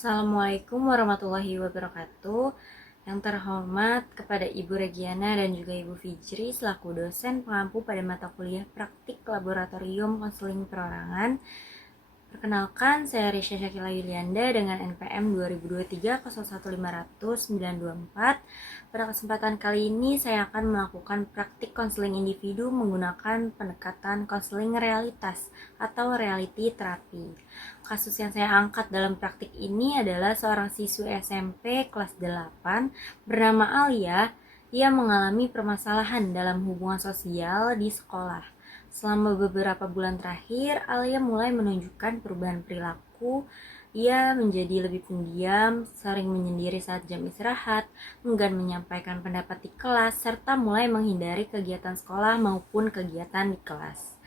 Assalamualaikum warahmatullahi wabarakatuh. Yang terhormat kepada Ibu Regiana dan juga Ibu Fijri selaku dosen pengampu pada mata kuliah praktik laboratorium konseling perorangan. Perkenalkan, saya Risha Syakila Yulianda dengan NPM 2023-01500924. Pada kesempatan kali ini saya akan melakukan praktik konseling individu menggunakan pendekatan konseling realitas atau reality therapy. Kasus yang saya angkat dalam praktik ini adalah seorang siswi SMP kelas 8 bernama Alia yang mengalami permasalahan dalam hubungan sosial di sekolah. Selama beberapa bulan terakhir, Alia mulai menunjukkan perubahan perilaku. Ia menjadi lebih pendiam, sering menyendiri saat jam istirahat, enggan menyampaikan pendapat di kelas, serta mulai menghindari kegiatan sekolah maupun kegiatan di kelas.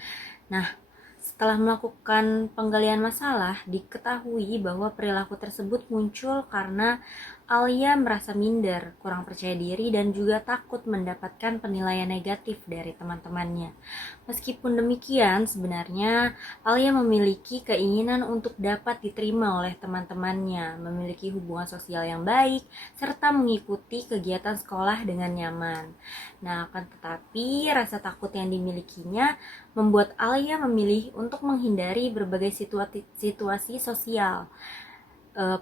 Nah, setelah melakukan penggalian masalah, diketahui bahwa perilaku tersebut muncul karena Alia merasa minder, kurang percaya diri, dan juga takut mendapatkan penilaian negatif dari teman-temannya. Meskipun demikian, sebenarnya Alia memiliki keinginan untuk dapat diterima oleh teman-temannya, memiliki hubungan sosial yang baik, serta mengikuti kegiatan sekolah dengan nyaman. Nah, akan tetapi rasa takut yang dimilikinya membuat Alia memilih untuk menghindari berbagai situasi sosial.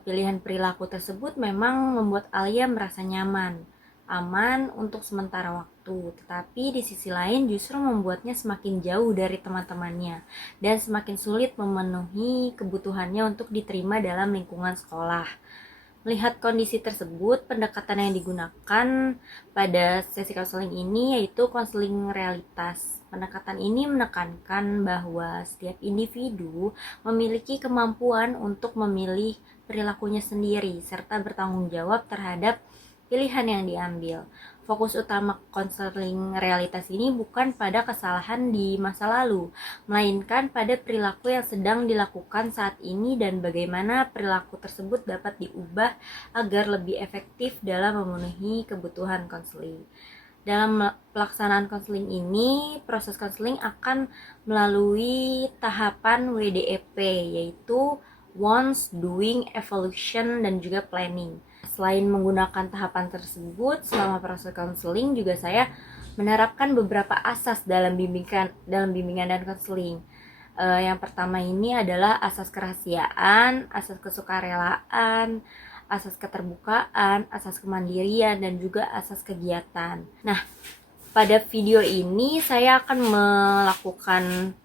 Pilihan perilaku tersebut memang membuat Alia merasa nyaman, aman untuk sementara waktu, tetapi di sisi lain justru membuatnya semakin jauh dari teman-temannya dan semakin sulit memenuhi kebutuhannya untuk diterima dalam lingkungan sekolah. Melihat kondisi tersebut, pendekatan yang digunakan pada sesi konseling ini yaitu konseling realitas. Pendekatan ini menekankan bahwa setiap individu memiliki kemampuan untuk memilih perilakunya sendiri serta bertanggung jawab terhadap pilihan yang diambil. Fokus utama konseling realitas ini bukan pada kesalahan di masa lalu, melainkan pada perilaku yang sedang dilakukan saat ini dan bagaimana perilaku tersebut dapat diubah agar lebih efektif dalam memenuhi kebutuhan konseling. Dalam pelaksanaan konseling ini, proses konseling akan melalui tahapan WDEP, yaitu Wants, Doing, Evolution, dan juga Planning. Selain menggunakan tahapan tersebut, selama proses konseling juga saya menerapkan beberapa asas dalam bimbingan dan konseling. Yang pertama ini adalah asas kerahasiaan, asas kesukarelaan, asas keterbukaan, asas kemandirian, dan juga asas kegiatan. Nah, pada video ini saya akan melakukan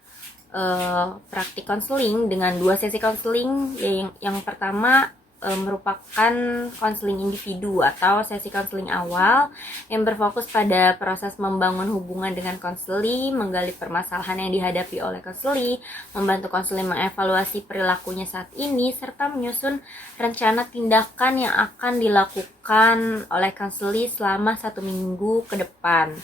praktik konseling dengan 2 sesi konseling. Yang pertama merupakan konseling individu atau sesi konseling awal yang berfokus pada proses membangun hubungan dengan konseli, menggali permasalahan yang dihadapi oleh konseli, membantu konseli mengevaluasi perilakunya saat ini, serta menyusun rencana tindakan yang akan dilakukan oleh konseli selama 1 minggu ke depan.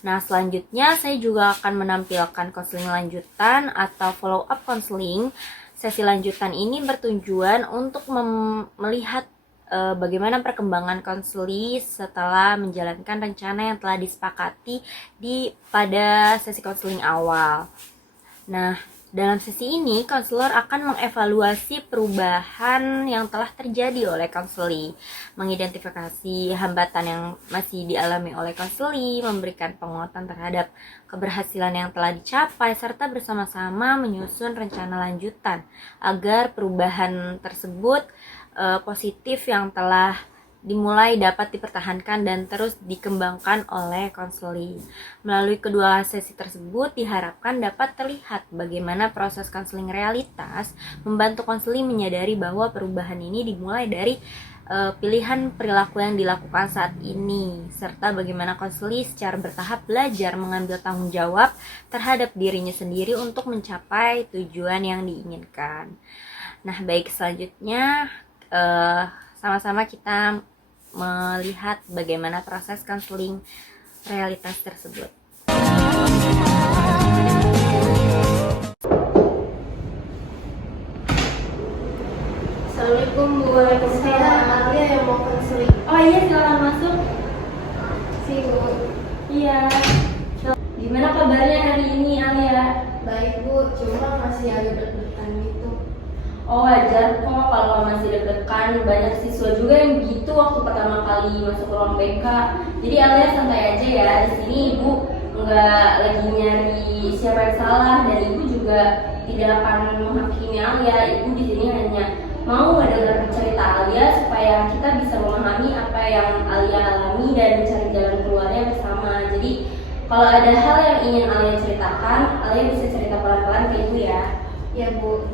Nah, selanjutnya saya juga akan menampilkan konseling lanjutan atau follow up konseling. Sesi lanjutan ini bertujuan untuk melihat bagaimana perkembangan konseli setelah menjalankan rencana yang telah disepakati pada sesi konseling awal. Nah, dalam sesi ini, konselor akan mengevaluasi perubahan yang telah terjadi oleh konseli, mengidentifikasi hambatan yang masih dialami oleh konseli, memberikan penguatan terhadap keberhasilan yang telah dicapai, serta bersama-sama menyusun rencana lanjutan agar perubahan tersebut positif yang telah dimulai dapat dipertahankan dan terus dikembangkan oleh konseli. Melalui kedua sesi tersebut diharapkan dapat terlihat bagaimana proses konseling realitas membantu konseli menyadari bahwa perubahan ini dimulai dari pilihan perilaku yang dilakukan saat ini, serta bagaimana konseli secara bertahap belajar mengambil tanggung jawab terhadap dirinya sendiri untuk mencapai tujuan yang diinginkan. Nah, baik, selanjutnya sama-sama kita melihat bagaimana proses konseling realitas tersebut. Assalamualaikum Bu. Waalaikumsalam. Alia yang mau konseling. Oh iya, silakan masuk. Sih Bu. Iya. Gimana kabarnya hari ini Alia? Baik Bu, cuma masih agak deg-degan gitu. Oh, wajar kok kalau masih deg-degan. Banyak siswa juga yang begitu waktu pertama kali masuk ruang BK. Jadi Alia santai aja ya. Di sini ibu nggak lagi nyari siapa yang salah, dan ibu juga tidak akan menghakimi Alia. Ibu di sini hanya mau mendengar cerita Alia supaya kita bisa memahami apa yang Alia alami dan mencari jalan keluarnya bersama. Jadi kalau ada hal yang ingin Alia ceritakan, Alia bisa cerita pelan-pelan ke ibu ya. Ya Bu.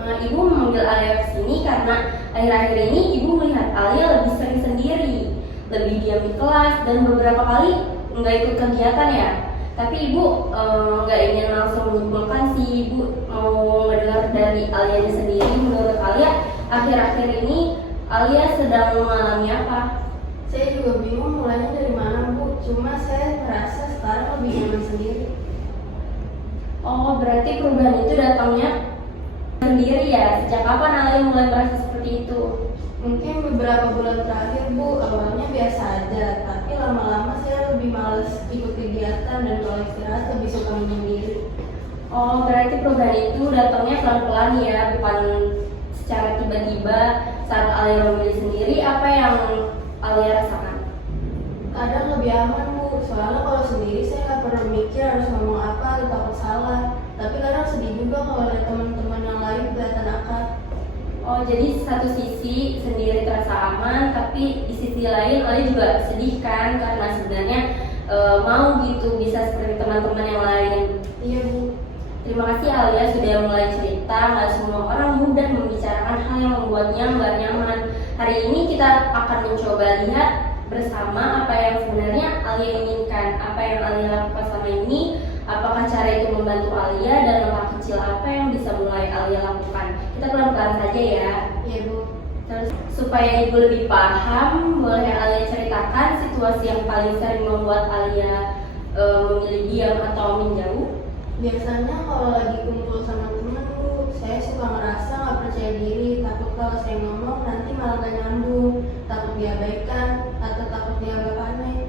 Ibu memanggil Alia ke sini karena akhir-akhir ini ibu melihat Alia lebih sering sendiri, lebih diam di kelas, dan beberapa kali nggak ikut kegiatan ya. Tapi ibu nggak ingin langsung menyimpulkan sih, ibu mau mendengar dari Alia sendiri. Menurut Alia, akhir-akhir ini Alia sedang mengalami apa? Saya juga bingung mulainya dari mana Bu. Cuma saya merasa sekarang lebih nyaman sendiri. Oh, berarti perubahan itu datangnya sendiri ya? Sejak kapan Alia mulai merasa seperti itu? Mungkin beberapa bulan terakhir Bu, awalnya biasa aja, tapi lama-lama saya lebih males ikut kegiatan dan kalau istirahat lebih suka menyendiri. Oh, berarti perubahan itu datangnya pelan-pelan ya, bukan secara tiba-tiba. Saat Alia memilih sendiri, apa yang Alia rasakan? Kadang lebih aman Bu, soalnya kalau sendiri saya nggak perlu mikir harus ngomong apa atau takut salah. Tapi kadang sedih juga kalau ada teman-teman yang lain kelihatan akrab. Oh, jadi satu sisi sendiri terasa aman, tapi di sisi lain Alia juga sedih kan, karena sebenarnya mau gitu bisa seperti teman-teman yang lain. Iya Bu. Terima kasih Alia sudah mulai cerita. Nggak semua orang mudah membicarakan hal yang membuatnya nggak nyaman. Hari ini kita akan mencoba lihat bersama apa yang sebenarnya Alia inginkan, apa yang Alia lakukan selama ini, apakah cara itu membantu Alia, dan langkah kecil apa yang bisa mulai Alia lakukan. Kita pelan-pelan saja ya. Iya Bu. Terus supaya ibu lebih paham, boleh Alia ceritakan situasi yang paling sering membuat Alia memilih diam atau menjauh? Biasanya kalau lagi kumpul sama temen Bu, saya suka ngerasa nggak percaya diri, takut kalau saya ngomong nanti malah gak nyambung, takut diabaikan atau takut dianggap aneh.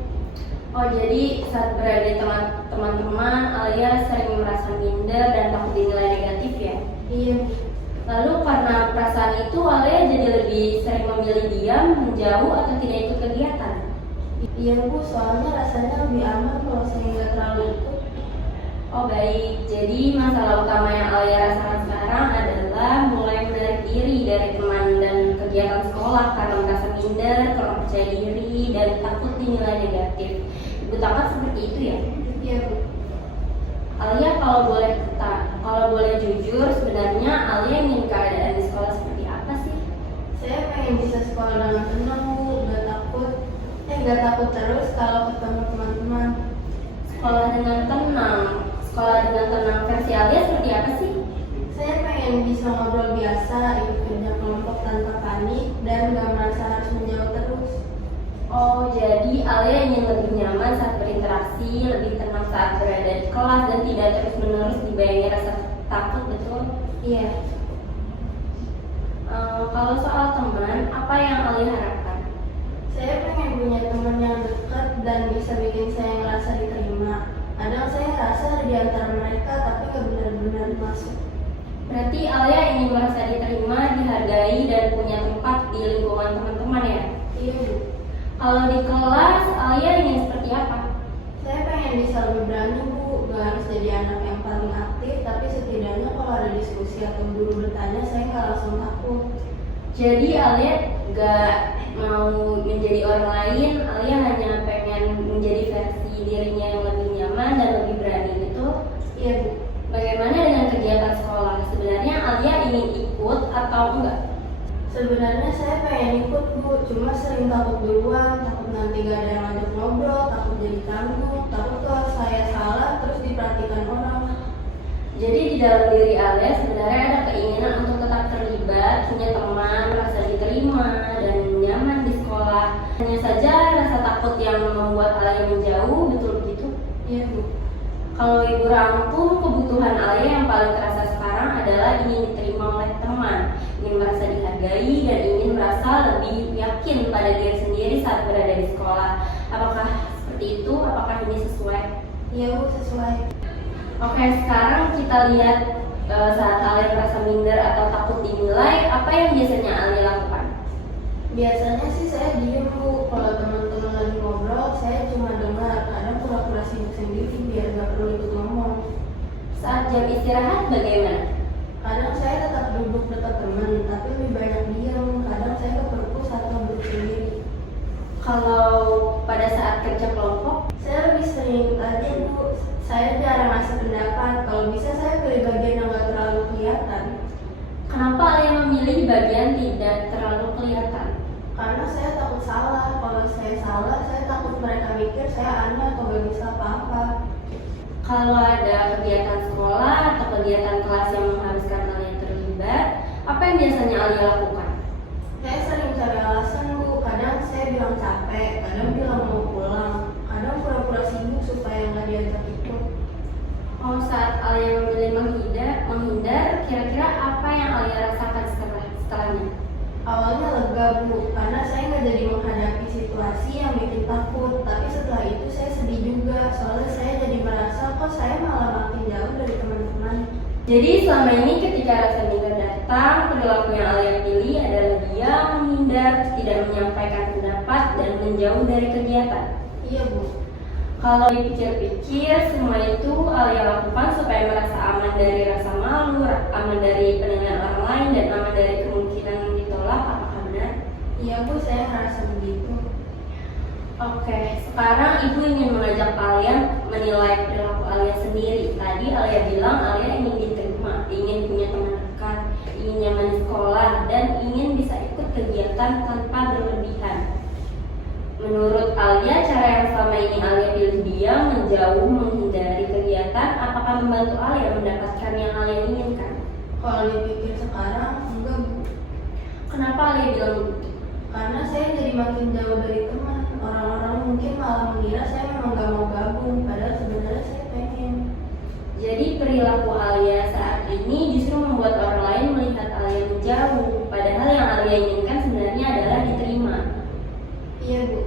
Oh, jadi saat berada di teman-teman, Alia sering merasa minder dan takut dinilai negatif ya? Iya Bu. Lalu karena perasaan itu, Alia jadi lebih sering memilih diam, menjauh, atau tidak ikut kegiatan? Iya Bu, soalnya rasanya lebih aman kalau saya nggak terlalu ikut. Oh baik, jadi masalah utama yang Alia rasakan sekarang adalah mulai menarik diri dari teman dan kegiatan sekolah karena merasa minder, kurang percaya diri, dan takut dinilai negatif. Ibu tangkap seperti itu ya? Iya Bu. Alia kalau boleh jujur, sebenarnya Alia ingin keadaan di sekolah seperti apa sih? Saya pengen bisa sekolah dengan tenang Bu, nggak takut terus kalau ketemu teman-teman. Sekolah dengan tenang versi Alia seperti apa sih? Saya pengen bisa ngobrol biasa, ikut kerja kelompok tanpa panik, dan nggak merasa harus menjauh terus. Oh, jadi Alia ingin lebih nyaman saat berinteraksi, lebih tenang saat berada di kelas, dan tidak terus-menerus dibayangi rasa takut, betul? Iya. Kalau soal teman, apa yang Alia harapkan? Saya pengen punya teman yang dekat dan bisa bikin saya ngerasa diterima. Kadang saya rasa ada di antara mereka tapi nggak benar-benar masuk. Berarti Alia ingin merasa diterima, dihargai, dan punya tempat di lingkungan teman-teman ya? Iya Bu. Kalau di kelas, Alia ingin seperti apa? Saya pengen bisa lebih berani Bu, gak harus jadi anak yang paling aktif, tapi setidaknya kalau ada diskusi atau guru bertanya saya nggak langsung takut. Jadi Alia gak mau menjadi orang lain, Alia hanya pengen menjadi versi dirinya yang lebih nyaman dan lebih berani, betul? Iya Bu. Bagaimana dengan kegiatan sekolah? Sebenarnya Alia ingin ikut atau enggak? Sebenarnya saya pengen ikut Bu, cuma sering takut duluan, takut nanti gak ada yang ngajak ngobrol, takut jadi tanggung, takut kalau saya salah terus diperhatikan orang. Jadi di dalam diri Alia sebenarnya ada keinginan untuk tetap terlibat, punya teman, merasa diterima, dan nyaman di sekolah. Hanya saja rasa takut yang membuat Alia menjauh, betul begitu? Iya Bu. Kalau ibu rangkum, kebutuhan Alia yang paling terasa sekarang adalah ingin diterima oleh teman, ingin merasa dihargai, dan ingin merasa lebih yakin pada diri sendiri saat berada di sekolah. Apakah seperti itu? Apakah ini sesuai? Iya Bu, sesuai. Oke, sekarang kita lihat saat Alia merasa minder atau takut dinilai, apa yang biasanya Alia lakukan? Biasanya sih saya diem Bu, kalau teman-teman lagi ngobrol saya cuma dengar, kadang pura-pura sibuk sendiri biar gak perlu ikut ngomong. Saat jam istirahat bagaimana? Kadang saya tetap duduk dekat teman, tapi lebih banyak diam, kadang saya ke perpus atau duduk sendiri. Kalau pada saat kerja kelompok, Saya lebih sering ikut aja Bu, saya jarang ngasih pendapat, kalau bisa saya pilih bagian yang gak terlalu kelihatan. kenapa Alia memilih bagian tidak terlalu kelihatan? Karena saya takut salah, kalau saya salah saya takut mereka mikir saya aneh atau gak bisa apa-apa. Kalau ada kegiatan sekolah atau kegiatan kelas yang mengharuskan Alia terlibat, apa yang biasanya Alia lakukan? Saya sering cari alasan Bu, kadang saya bilang capek, kadang bilang mau pulang, kadang pura-pura sibuk supaya nggak diajak ikut. Oh, saat Alia memilih menghindar, kira-kira apa yang Alia rasakan setelahnya? Awalnya lega Bu, karena saya nggak jadi menghadapi situasi yang bikin takut, tapi setelah itu saya sedih juga, soalnya saya jadi merasa kok saya malah makin jauh dari teman-teman. Jadi selama ini ketika rasa minder datang, perilaku yang Alia pilih adalah diam, menghindar, tidak menyampaikan pendapat, dan menjauh dari kegiatan. Iya Bu. Kalau dipikir-pikir, semua itu Alia lakukan supaya merasa aman dari rasa malu, aman dari penilaian orang lain, dan aman dari kemungkinan ditolak. Apakah benar? Iya Bu, saya merasa begitu. Oke, sekarang Ibu ingin mengajak kalian menilai perilaku Alia sendiri. Tadi Alia bilang Alia ingin diterima, ingin punya teman dekat, ingin nyaman di sekolah, dan ingin bisa ikut kegiatan tanpa berlebihan. Menurut Alia, cara yang selama ini Alia pilih diam, menjauh, menghindari kegiatan, apakah membantu Alia mendapatkan yang Alia inginkan? Kalau dipikir sekarang, enggak Bu. Kenapa Alia bilang begitu? Karena saya jadi makin jauh dari teman. Orang-orang mungkin malah mengira saya memang gak mau gabung, padahal sebenarnya saya pengen. Jadi perilaku Alia saat ini justru membuat orang lain melihat Alia menjauh, padahal yang Alia inginkan sebenarnya adalah diterima. Iya Bu.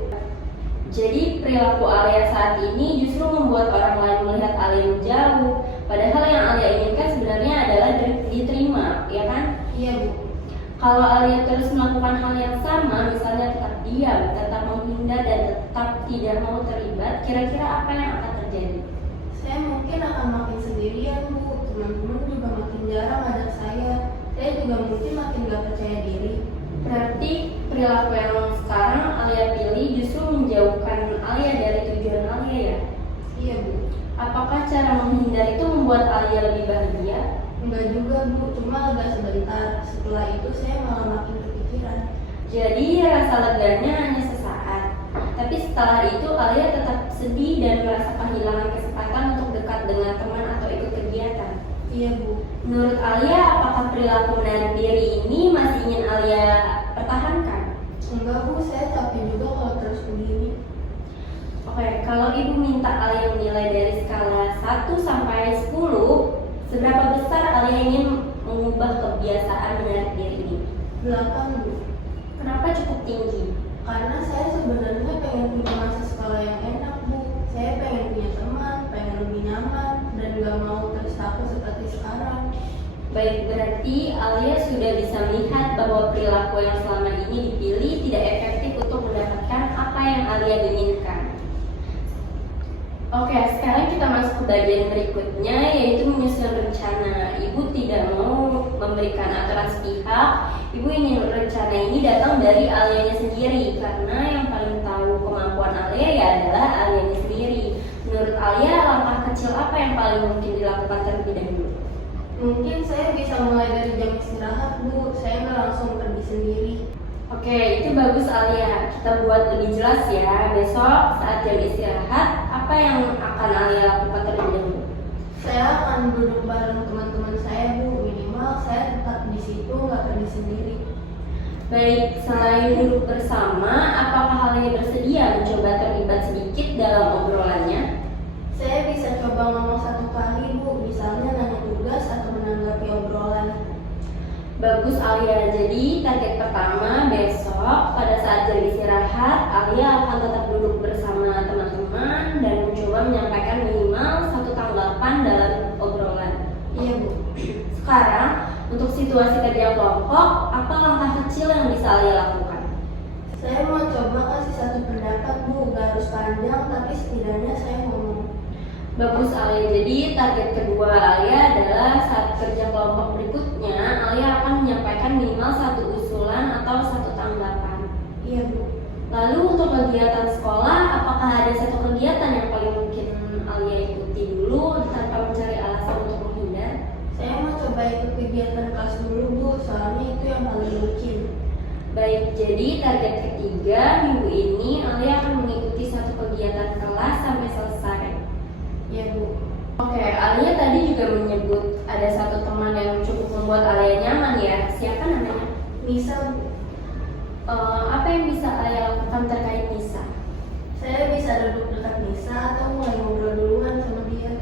Jadi perilaku Alia saat ini justru membuat orang lain melihat Alia menjauh, padahal yang Alia inginkan sebenarnya adalah diterima, ya kan? Iya Bu. Kalau Alia terus melakukan hal yang sama, misalnya tetap diam, tetap menghindar, dan tetap tidak mau terlibat, kira-kira apa yang akan terjadi? Saya mungkin akan makin sendirian Bu. Teman-teman juga makin jarang ngajak saya. Saya juga mungkin makin gak percaya diri. Berarti perilaku yang sekarang Alia pilih justru menjauhkan Alia dari tujuan Alia, ya? Iya Bu. Apakah cara menghindar itu membuat Alia lebih bahagia? Enggak juga Bu, cuma lega sebentar. Setelah itu saya malah makin kepikiran. Jadi rasa leganya hanya sesaat, tapi setelah itu Alia tetap sedih dan merasa kehilangan kesempatan untuk dekat dengan teman atau ikut kegiatan. Iya Bu. Menurut Alia, apakah perilaku menarik diri ini masih ingin Alia pertahankan? Enggak Bu, saya capek juga kalau terus begini. Oke, kalau Ibu minta Alia menilai dari skala 1 sampai 10, seberapa besar Alia ingin mengubah kebiasaan menarik diri ini? 8 Bu. Kenapa cukup tinggi? Karena saya sebenarnya pengen punya masa sekolah yang enak Bu. Saya pengen punya teman, pengen lebih nyaman, dan gak mau terus takut seperti sekarang. Baik, berarti Alia sudah bisa melihat bahwa perilaku yang selama ini dipilih tidak efektif untuk mendapatkan apa yang Alia inginkan. Oke, sekarang kita masuk ke bagian berikutnya, yaitu menyusun rencana. Ibu tidak mau memberikan aturan sepihak. Ibu ingin rencana ini datang dari Alianya sendiri, karena yang paling tahu kemampuan Alia ya adalah Alianya sendiri. Menurut Alia, langkah kecil apa yang paling mungkin dilakukan terlebih dahulu? Mungkin saya bisa mulai dari jam istirahat Bu. Saya nggak langsung pergi sendiri. Oke, itu bagus Alia. Kita buat lebih jelas ya. Besok saat jam istirahat, apa yang akan Alia lakukan terlebih dahulu? Saya akan duduk bareng teman-teman saya Bu. Minimal saya tetap di situ, nggak pergi sendiri. Baik, selain duduk bersama, apakah Alia bersedia mencoba terlibat sedikit dalam obrolannya? Saya bisa coba ngomong satu kali Bu, misalnya nanya tugas atau menanggapi obrolan. Bagus Alia, jadi target pertama besok pada saat jam istirahat, Alia akan tetap duduk bersama teman-teman dan mencoba menyampaikan minimal satu tanggapan dalam obrolan. Iya Bu. situasi kerja kelompok, apa langkah kecil yang bisa Alia lakukan? Saya mau coba kasih satu pendapat Bu, gak harus panjang tapi setidaknya saya ngomong. Bagus Alia, jadi target kedua Alia adalah saat kerja kelompok berikutnya, Alia akan menyampaikan minimal satu usulan atau satu tanggapan. Iya Bu. Lalu untuk kegiatan sekolah, apakah ada satu kegiatan yang paling mungkin Alia ikuti dulu tanpa mencari alasan untuk menghindar? Saya mau coba ikut kegiatan kelas dulu Bu, soalnya itu yang paling mungkin. Baik, jadi target ketiga minggu ini Alia akan mengikuti satu kegiatan kelas sampai selesai. Iya Bu. Oke, Alia tadi juga menyebut ada satu teman yang cukup membuat Alia nyaman ya. Siapa namanya? Nisa Bu. Apa yang bisa Alia lakukan terkait Nisa? Saya bisa duduk dekat Nisa atau mulai ngobrol duluan sama dia.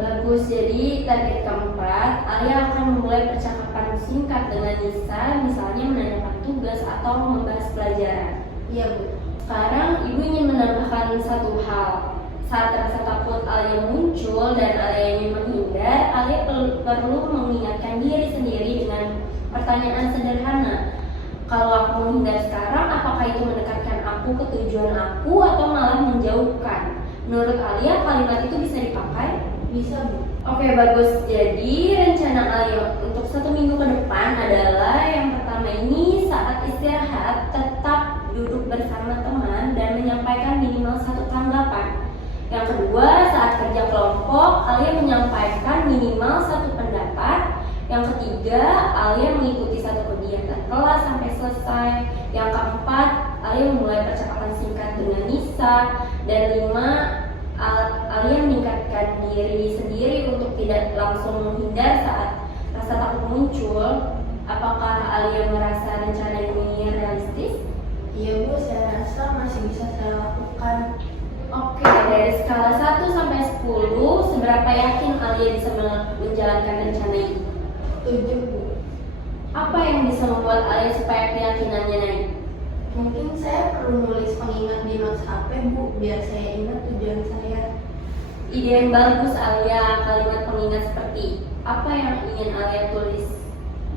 Bagus, jadi target keempat, Alia akan memulai percakapan singkat dengan Nisa, misalnya menanyakan tugas atau membahas pelajaran. Iya Bu. Sekarang Ibu ingin menambahkan satu hal. Saat rasa takut Alia muncul dan Alia ingin menghindar, Alia perlu mengingatkan diri sendiri dengan pertanyaan sederhana. Kalau aku menghindar sekarang, apakah itu mendekatkan aku ke tujuan aku atau malah menjauhkan? Menurut Alia, kalimat itu bisa dipakai? Bisa Bu. Oke, bagus. Jadi rencana Alia untuk 1 minggu ke depan adalah yang pertama ini saat istirahat tetap duduk bersama teman dan menyampaikan minimal satu tanggapan. Yang kedua, saat kerja kelompok, Alia menyampaikan minimal satu pendapat. Yang ketiga, Alia mengikuti satu kegiatan kelas sampai selesai. Yang keempat, Alia memulai percakapan singkat dengan Nisa. Dan 5, Alia meningkatkan diri sendiri untuk tidak langsung menghindar saat rasa takut muncul. Apakah Alia merasa rencana ini realistis? Iya Bu, saya rasa masih bisa saya lakukan. Oke, dari skala 1 sampai 10, seberapa yakin Alia bisa menjalankan rencana ini? 7 Bu. Apa yang bisa membuat Alia supaya keyakinannya naik? Mungkin saya perlu nulis pengingat di notes HP Bu, biar saya ingat tujuan saya. Ide yang bagus Alia, kalimat pengingat seperti apa yang ingin Alia tulis?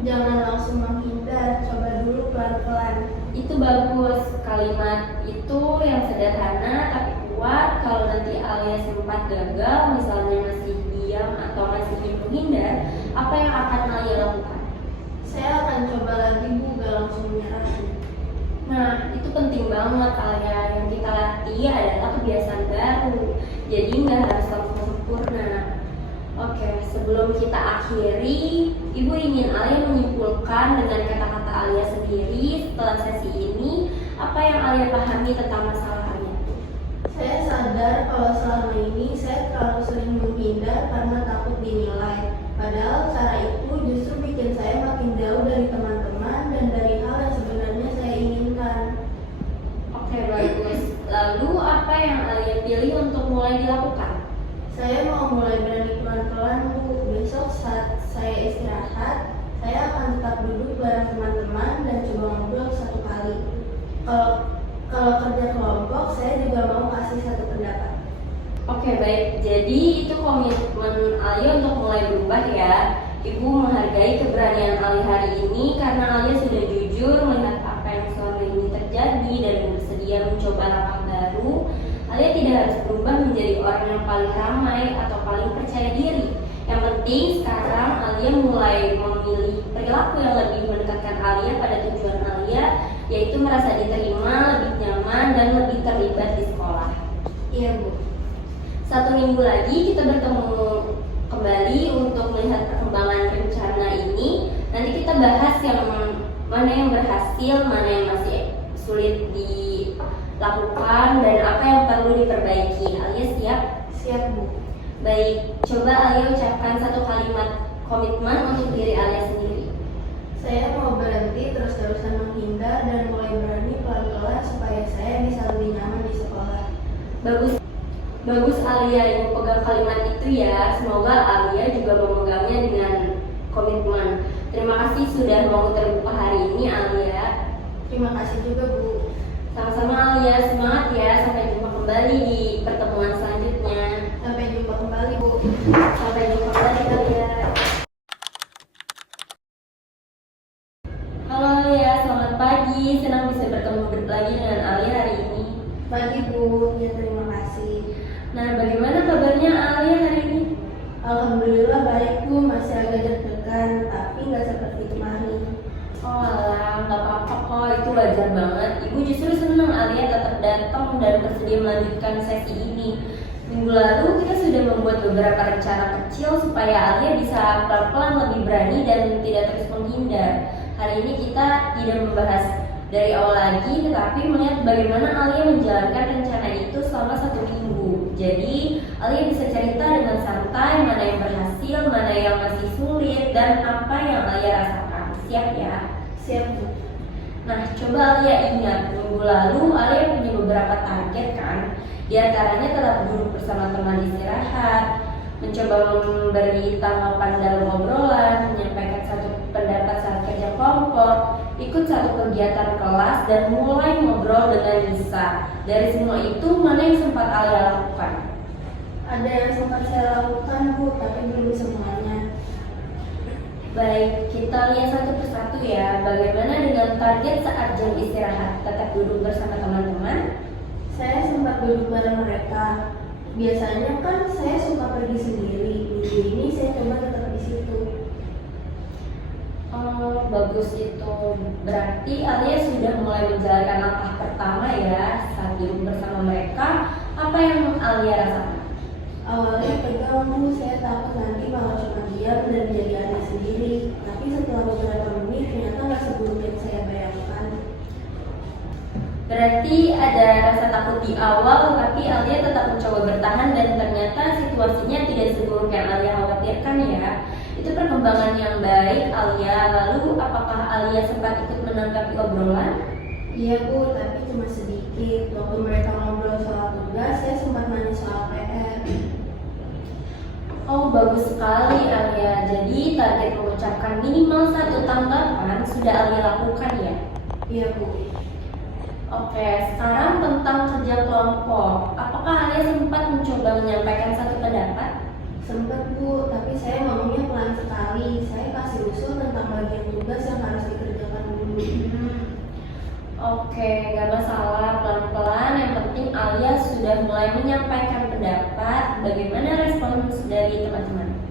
Jangan langsung menghindar, coba dulu pelan-pelan. Itu bagus, kalimat itu yang sederhana tapi kuat. Kalau nanti Alia sempat gagal, misalnya masih diam atau masih ingin menghindar, apa yang akan Alia lakukan? Saya akan coba lagi Bu, gak langsung menyerah. Nah, itu penting banget Alia. Yang kita latih adalah kebiasaan baru. Jadi nggak harus langsung sempurna. Oke, sebelum kita akhiri, Ibu ingin Alia menyimpulkan dengan kata-kata Alia sendiri setelah sesi ini, apa yang Alia pahami tentang masalah Alia? Saya sadar kalau selama ini saya terlalu sering menghindar karena takut dinilai. Padahal cara itu justru bikin saya makin jauh dari teman-teman dan dari hal yang sebenarnya saya inginkan. Oke, bagus. Lalu apa yang Alia pilih untuk mulai dilakukan? Saya mau mulai berani pelan-pelan Bu. Besok saat saya istirahat, saya akan tetap duduk bareng teman-teman dan coba ngobrol satu kali. Kalau kerja kelompok, saya juga mau kasih satu pendapat. Oke, baik. Jadi itu komitmen Alia untuk mulai berubah ya. Ibu menghargai keberanian Alia hari ini karena Alia sudah jujur melihat apa yang selama ini terjadi dan bersedia mencoba langkah baru. Alia tidak harus berubah menjadi orang yang paling ramai atau paling percaya diri. Yang penting sekarang Alia mulai memilih perilaku yang lebih mendekatkan Alia pada tujuan Alia, yaitu merasa diterima, lebih nyaman, dan lebih terlibat di sekolah. Iya Bu. 1 minggu lagi kita bertemu kembali untuk melihat perkembangan rencana ini. Nanti kita bahas yang mana yang berhasil, mana yang masih sulit dilakukan, dan apa yang perlu diperbaiki. Alia siap? Siap Bu. Baik, coba Alia ucapkan satu kalimat komitmen untuk diri Alia sendiri. Saya mau berhenti terus-terusan menghindar dan mulai berani pelan-pelan supaya saya bisa lebih nyaman di sekolah. Bagus Alia, Ibu pegang kalimat itu ya. Semoga Alia juga memegangnya dengan komitmen. Terima kasih sudah mau terbuka hari ini Alia. Terima kasih juga Bu. Sama-sama Alia, semangat ya. Sampai jumpa kembali di pertemuan selanjutnya. Sampai jumpa kembali Bu. Sampai jumpa kembali Alia. pagi, senang bisa bertemu lagi dengan Alia hari ini. Pagi Bu, ya terima kasih. Nah, bagaimana kabarnya Alia hari ini? Alhamdulillah baik Bu, masih agak deg-degan, tapi nggak seperti kemarin. Oh alah, nggak apa-apa kok, itu wajar banget. Ibu justru senang Alia tetap datang dan bersedia melanjutkan sesi ini. Minggu lalu kita sudah membuat beberapa rencana kecil supaya Alia bisa pelan-pelan lebih berani dan tidak terus menghindar. Hari ini kita tidak membahas dari awal lagi, tetapi melihat bagaimana Alia menjalankan rencana itu selama 1 minggu. Jadi, Alia bisa cerita dengan santai mana yang berhasil, mana yang masih sulit, dan apa yang Alia rasakan. Siap ya? Siap Bu. Nah, coba Alia ingat, minggu lalu Alia punya beberapa target kan? Di antaranya tetap duduk bersama teman istirahat, mencoba memberi tanggapan dalam obrolan, menyampaikan satu pendapat saat kerja kelompok, ikut satu kegiatan kelas, dan mulai ngobrol dengan Nisa. Dari semua itu, mana yang sempat Alia lakukan? Ada yang sempat saya lakukan Bu, tapi belum semuanya. Baik, kita lihat satu persatu ya. Bagaimana dengan target saat jam istirahat? Tetap duduk bersama teman-teman? Saya sempat duduk bareng mereka. Biasanya kan saya suka pergi sendiri. Minggu ini saya coba tetap di situ. Oh, bagus itu. Berarti Alia sudah mulai menjalankan langkah pertama ya saat duduk bersama mereka. Apa yang Alia rasakan? Awalnya tegang Bu, saya takut nanti malah cuma diam dan jadi aneh sendiri. Tapi setelah beberapa menit ternyata nggak seburuk yang saya bayangkan. Berarti ada rasa takut di awal, tapi Alia tetap mencoba bertahan dan ternyata situasinya tidak seburuk yang Alia khawatirkan ya. Itu perkembangan yang baik Alia. Lalu apakah Alia sempat ikut menanggapi obrolan? Iya Bu, tapi cuma sedikit. Waktu mereka ngobrol soal tugas, saya sempat nanya soal PR. Oh, bagus sekali Alia. Jadi target mengucapkan minimal 1 tanggapan sudah Alia lakukan ya? Iya Bu. Oke, sekarang tentang kerja kelompok. Apakah Alia sempat mencoba menyampaikan satu pendapat? Sempat Bu, tapi saya ngomongnya pelan sekali. Saya kasih usul tentang bagian tugas yang harus dikerjakan dulu. Oke, gak masalah, pelan-pelan. Yang penting Alia sudah mulai menyampaikan pendapat. Bagaimana respons dari teman-teman?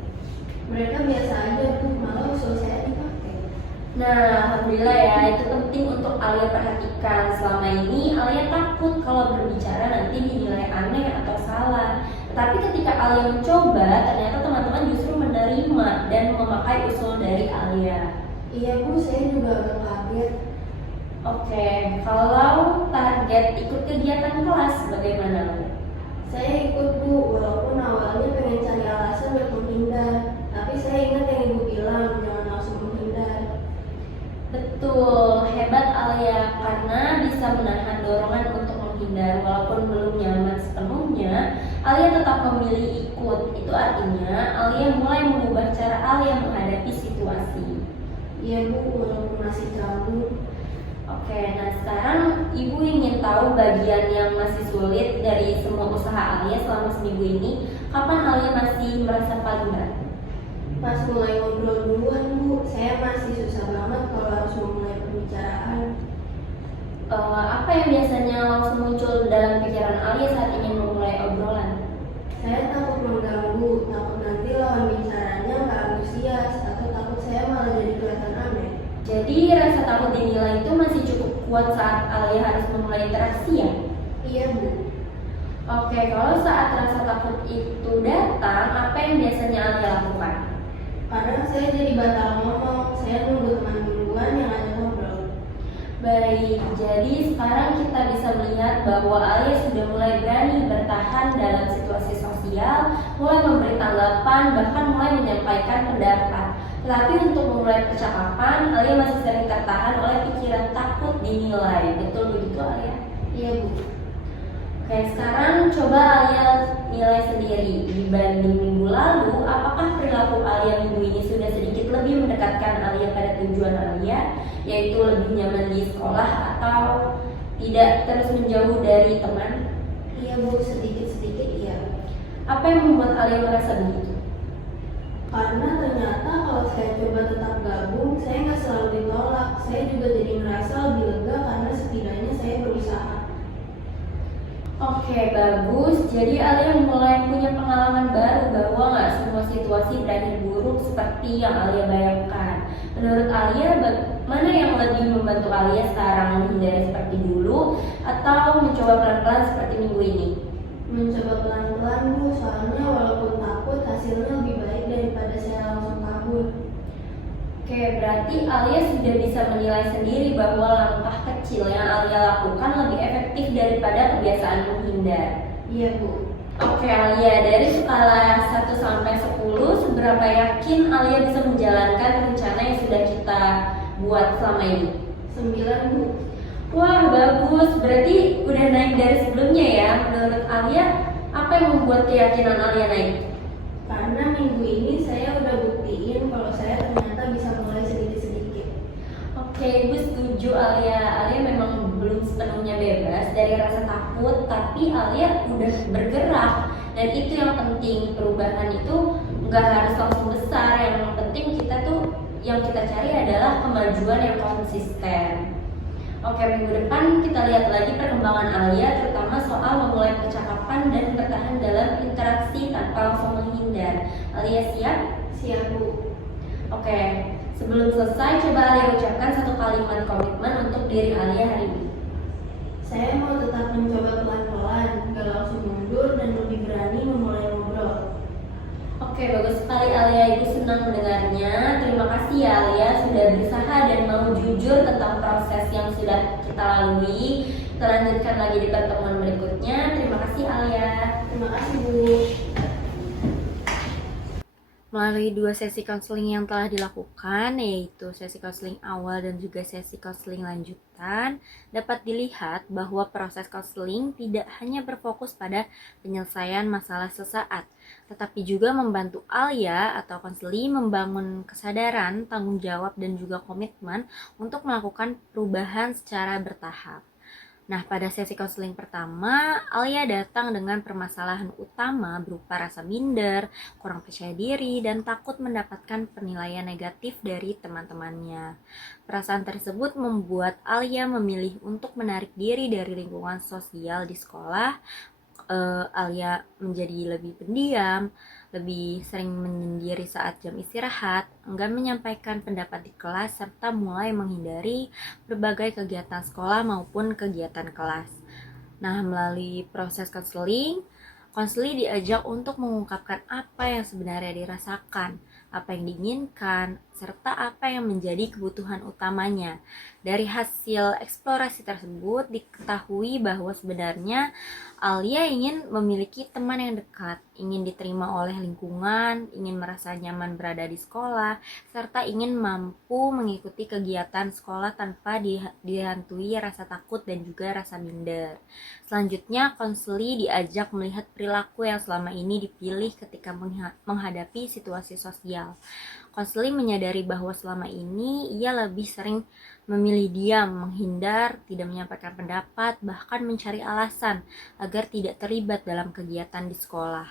Mereka biasa aja Bu, malah usul saya dipakai. Nah, alhamdulillah ya, itu penting untuk Alia perhatikan. Selama ini Alia takut kalau berbicara nanti dinilai aneh atau salah. Tetapi ketika Alia mencoba, ternyata teman-teman justru menerima dan memakai usul dari Alia. Iya Bu, saya juga agak kaget. Oke, kalau target ikut kegiatan kelas bagaimana? Saya ikut Bu, walaupun awalnya pengen cari alasan buat menghindar. Tapi saya ingat yang Ibu bilang, jangan langsung menghindar. Betul, hebat Alia karena bisa menahan dorongan untuk menghindar walaupun belum nyaman sepenuhnya. Alia tetap memilih ikut. Itu artinya Alia mulai mengubah cara Alia menghadapi situasi. Iya Bu, walaupun masih canggung. Oke, nah sekarang Ibu ingin tahu bagian yang masih sulit dari semua usaha Alia selama seminggu ini. Kapan Alia masih merasa paling berat? Pas mulai ngobrol duluan Bu, saya masih susah banget kalau harus memulai pembicaraan. Apa yang biasanya langsung muncul dalam pikiran Alia saat ingin memulai obrolan? Saya takut mengganggu, takut nanti lawan bicaranya nggak antusias, atau takut saya malah jadi kelihatan aneh. Jadi rasa takut dinilai itu masih cukup kuat saat Alia harus memulai interaksi ya? Iya Bu. Oke, kalau saat rasa takut itu datang, apa yang biasanya Alia lakukan? Kadang saya jadi batal ngomong, saya nunggu teman duluan yang ajak ngobrol. Baik, jadi sekarang kita bisa melihat bahwa Alia sudah mulai berani bertahan dalam situasi sosial, mulai memberi tanggapan, bahkan mulai menyampaikan pendapat. Tetapi untuk memulai percakapan, Alia masih sering tertahan oleh pikiran takut dinilai. Betul begitu Alia? Iya Bu. Oke, sekarang coba Alia nilai sendiri. Dibanding minggu lalu, apakah perilaku Alia minggu ini sudah sedikit lebih mendekatkan Alia pada tujuan Alia, yaitu lebih nyaman di sekolah atau tidak terus menjauh dari teman? Iya Bu, sedikit-sedikit iya. Apa yang membuat Alia merasa begitu? Karena ternyata kalau saya coba tetap gabung, saya nggak selalu ditolak. Saya juga jadi merasa lebih berusaha. Oke, bagus. Jadi Alia mulai punya pengalaman baru bahwa nggak semua situasi berakhir buruk seperti yang Alia bayangkan. Menurut Alia, mana yang lebih membantu Alia sekarang, menghindari seperti dulu atau mencoba pelan-pelan seperti minggu ini? Mencoba pelan-pelan Bu, soalnya walaupun takut hasilnya lebih baik daripada saya langsung kabur. Oke, berarti Alia sudah bisa menilai sendiri bahwa langkah kecil yang Alia lakukan lebih efektif daripada kebiasaan menghindar. Iya Bu. Oke Alia, dari skala 1 sampai 10, seberapa yakin Alia bisa menjalankan rencana yang sudah kita buat selama ini? 9 Bu. Wah, bagus. Berarti udah naik dari sebelumnya ya. Menurut Alia, apa yang membuat keyakinan Alia naik? Karena minggu ini saya udah buktiin kalau saya ternyata bisa mulai sedikit-sedikit. Oke, Ibu setuju Alia. Alia memang belum sepenuhnya bebas dari rasa takut, tapi Alia udah bergerak. Dan itu yang penting, perubahan itu nggak harus langsung besar. Yang penting yang kita cari adalah kemajuan yang konsisten. Oke, minggu depan kita lihat lagi perkembangan Alia, terutama soal memulai percakapan dan bertahan dalam interaksi tanpa langsung menghindar. Alia siap? Siap Bu. Oke, sebelum selesai, coba Alia ucapkan satu kalimat komitmen untuk diri Alia hari ini. Saya mau tetap mencoba pelan-pelan, gak langsung mundur dan lebih berani memulai ngobrol. Oke, bagus sekali Alia, Ibu senang mendengarnya. Terima kasih ya Alia sudah berusaha dan mau jujur tentang proses yang sudah kita lalui. Kita lanjutkan lagi di pertemuan berikutnya. Terima kasih Alia. Terima kasih Bu. Melalui 2 sesi konseling yang telah dilakukan, yaitu sesi konseling awal dan juga sesi konseling lanjutan, dapat dilihat bahwa proses konseling tidak hanya berfokus pada penyelesaian masalah sesaat, tetapi juga membantu Alia atau konseli membangun kesadaran, tanggung jawab, dan juga komitmen untuk melakukan perubahan secara bertahap. Nah, pada sesi konseling pertama, Alia datang dengan permasalahan utama berupa rasa minder, kurang percaya diri, dan takut mendapatkan penilaian negatif dari teman-temannya. Perasaan tersebut membuat Alia memilih untuk menarik diri dari lingkungan sosial di sekolah. Alia menjadi lebih pendiam, lebih sering menyendiri saat jam istirahat, enggan menyampaikan pendapat di kelas, serta mulai menghindari berbagai kegiatan sekolah maupun kegiatan kelas. Nah, melalui proses konseling, konseli diajak untuk mengungkapkan apa yang sebenarnya dirasakan, apa yang diinginkan, serta apa yang menjadi kebutuhan utamanya. Dari hasil eksplorasi tersebut diketahui bahwa sebenarnya Alia ingin memiliki teman yang dekat, ingin diterima oleh lingkungan, ingin merasa nyaman berada di sekolah, serta ingin mampu mengikuti kegiatan sekolah tanpa dihantui rasa takut dan juga rasa minder. Selanjutnya, konseli diajak melihat perilaku yang selama ini dipilih ketika menghadapi situasi sosial. Konseli menyadari bahwa selama ini ia lebih sering memilih diam, menghindar, tidak menyampaikan pendapat, bahkan mencari alasan agar tidak terlibat dalam kegiatan di sekolah.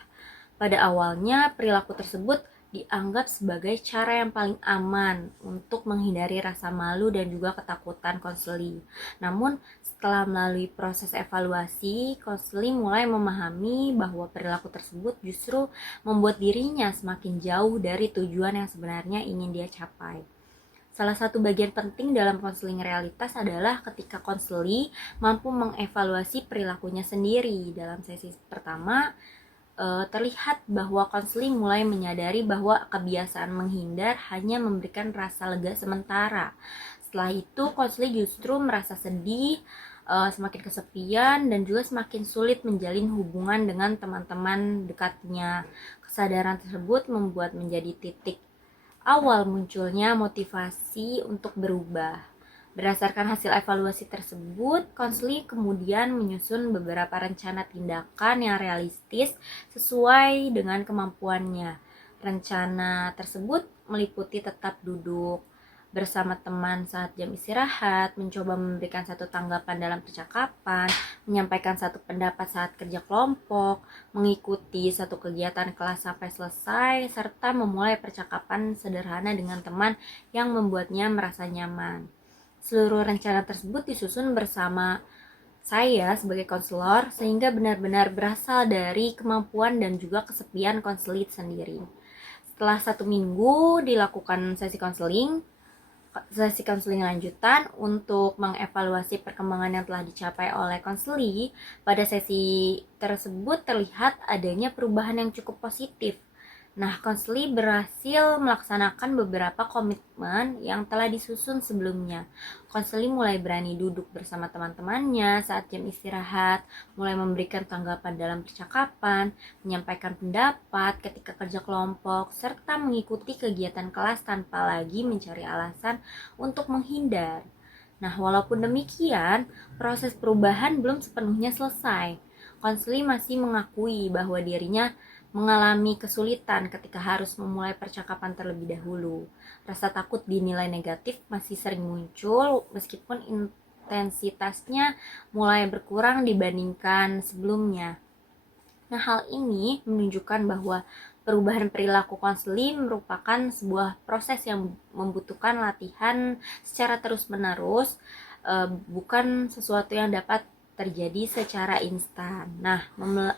Pada awalnya, perilaku tersebut dianggap sebagai cara yang paling aman untuk menghindari rasa malu dan juga ketakutan konseli. Namun, setelah melalui proses evaluasi, konseli mulai memahami bahwa perilaku tersebut justru membuat dirinya semakin jauh dari tujuan yang sebenarnya ingin dia capai. Salah satu bagian penting dalam konseling realitas adalah ketika konseli mampu mengevaluasi perilakunya sendiri. Dalam sesi pertama, terlihat bahwa konseli mulai menyadari bahwa kebiasaan menghindar hanya memberikan rasa lega sementara. Setelah itu, konseli justru merasa sedih, semakin kesepian, dan juga semakin sulit menjalin hubungan dengan teman-teman dekatnya. Kesadaran tersebut membuat menjadi titik awal munculnya motivasi untuk berubah. Berdasarkan hasil evaluasi tersebut, konseli kemudian menyusun beberapa rencana tindakan yang realistis sesuai dengan kemampuannya. Rencana tersebut meliputi tetap duduk bersama teman saat jam istirahat, mencoba memberikan satu tanggapan dalam percakapan, menyampaikan satu pendapat saat kerja kelompok, mengikuti satu kegiatan kelas sampai selesai, serta memulai percakapan sederhana dengan teman yang membuatnya merasa nyaman. Seluruh rencana tersebut disusun bersama saya sebagai konselor sehingga benar-benar berasal dari kemampuan dan juga kesepian konselor sendiri. Setelah 1 minggu dilakukan sesi konseling lanjutan untuk mengevaluasi perkembangan yang telah dicapai oleh konseli. Pada sesi tersebut terlihat adanya perubahan yang cukup positif. Nah, konseli berhasil melaksanakan beberapa komitmen yang telah disusun sebelumnya. Konseli mulai berani duduk bersama teman-temannya saat jam istirahat, mulai memberikan tanggapan dalam percakapan, menyampaikan pendapat ketika kerja kelompok, serta mengikuti kegiatan kelas tanpa lagi mencari alasan untuk menghindar. Nah, walaupun demikian, proses perubahan belum sepenuhnya selesai. Konseli masih mengakui bahwa dirinya mengalami kesulitan ketika harus memulai percakapan terlebih dahulu. Rasa takut dinilai negatif masih sering muncul meskipun intensitasnya mulai berkurang dibandingkan sebelumnya. Nah, hal ini menunjukkan bahwa perubahan perilaku konseling merupakan sebuah proses yang membutuhkan latihan secara terus-menerus, bukan sesuatu yang dapat terjadi secara instan. Nah,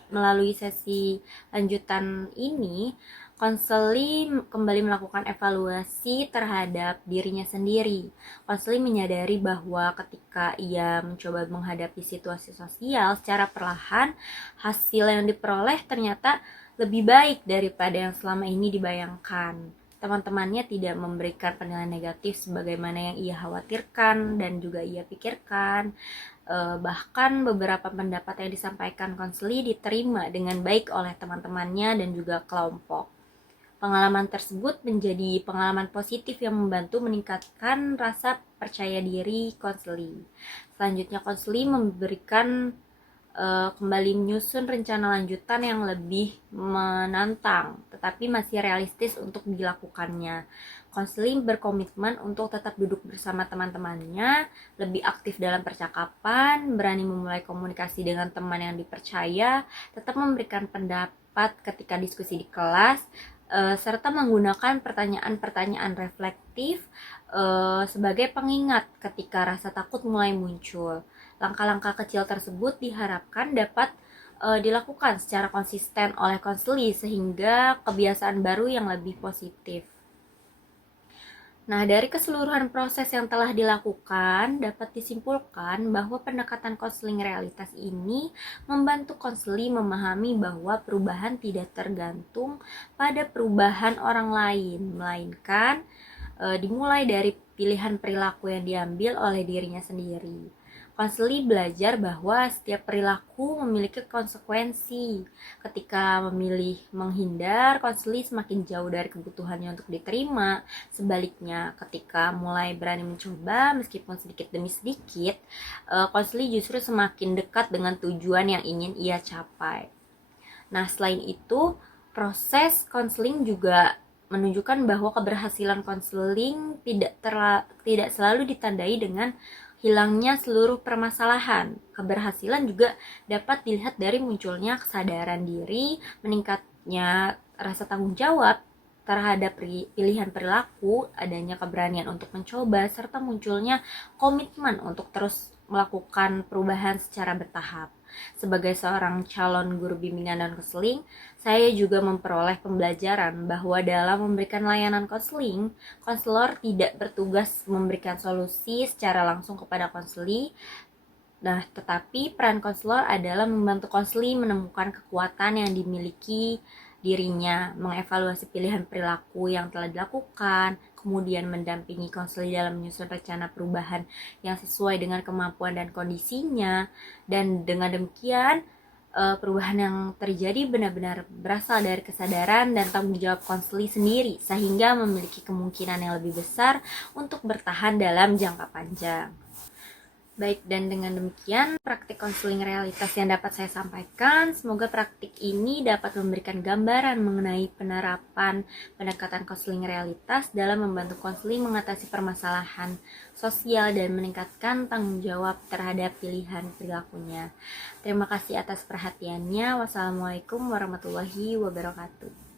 melalui sesi lanjutan ini, konseli kembali melakukan evaluasi terhadap dirinya sendiri. Konseli menyadari bahwa ketika ia mencoba menghadapi situasi sosial secara perlahan, hasil yang diperoleh ternyata lebih baik daripada yang selama ini dibayangkan. Teman-temannya tidak memberikan penilaian negatif sebagaimana yang ia khawatirkan dan juga ia pikirkan. Bahkan beberapa pendapat yang disampaikan konseli diterima dengan baik oleh teman-temannya dan juga kelompok. Pengalaman tersebut menjadi pengalaman positif yang membantu meningkatkan rasa percaya diri konseli. Selanjutnya konseli memberikan kembali menyusun rencana lanjutan yang lebih menantang tetapi masih realistis untuk dilakukannya. Konseling berkomitmen untuk tetap duduk bersama teman-temannya, lebih aktif dalam percakapan, berani memulai komunikasi dengan teman yang dipercaya, tetap memberikan pendapat ketika diskusi di kelas, serta menggunakan pertanyaan-pertanyaan reflektif sebagai pengingat ketika rasa takut mulai muncul. Langkah-langkah kecil tersebut diharapkan dapat dilakukan secara konsisten oleh konseli sehingga kebiasaan baru yang lebih positif. Nah, dari keseluruhan proses yang telah dilakukan, dapat disimpulkan bahwa pendekatan konseling realitas ini membantu konseli memahami bahwa perubahan tidak tergantung pada perubahan orang lain, melainkan dimulai dari pilihan perilaku yang diambil oleh dirinya sendiri. Konseli belajar bahwa setiap perilaku memiliki konsekuensi. Ketika memilih menghindar, konseli semakin jauh dari kebutuhannya untuk diterima. Sebaliknya, ketika mulai berani mencoba, meskipun sedikit demi sedikit, konseli justru semakin dekat dengan tujuan yang ingin ia capai. Nah, selain itu, proses konseling juga menunjukkan bahwa keberhasilan konseling tidak selalu ditandai dengan hilangnya seluruh permasalahan. Keberhasilan juga dapat dilihat dari munculnya kesadaran diri, meningkatnya rasa tanggung jawab terhadap pilihan perilaku, adanya keberanian untuk mencoba, serta munculnya komitmen untuk terus melakukan perubahan secara bertahap. Sebagai seorang calon guru bimbingan dan konseling, saya juga memperoleh pembelajaran bahwa dalam memberikan layanan konseling, konselor tidak bertugas memberikan solusi secara langsung kepada konseli. Nah, tetapi peran konselor adalah membantu konseli menemukan kekuatan yang dimiliki dirinya, mengevaluasi pilihan perilaku yang telah dilakukan, kemudian mendampingi konseli dalam menyusun rencana perubahan yang sesuai dengan kemampuan dan kondisinya. Dan dengan demikian, perubahan yang terjadi benar-benar berasal dari kesadaran dan tanggung jawab konseli sendiri, sehingga memiliki kemungkinan yang lebih besar untuk bertahan dalam jangka panjang. Baik, dan dengan demikian praktik konseling realitas yang dapat saya sampaikan. Semoga praktik ini dapat memberikan gambaran mengenai penerapan pendekatan konseling realitas dalam membantu konseling mengatasi permasalahan sosial dan meningkatkan tanggung jawab terhadap pilihan perilakunya. Terima kasih atas perhatiannya. Wassalamualaikum warahmatullahi wabarakatuh.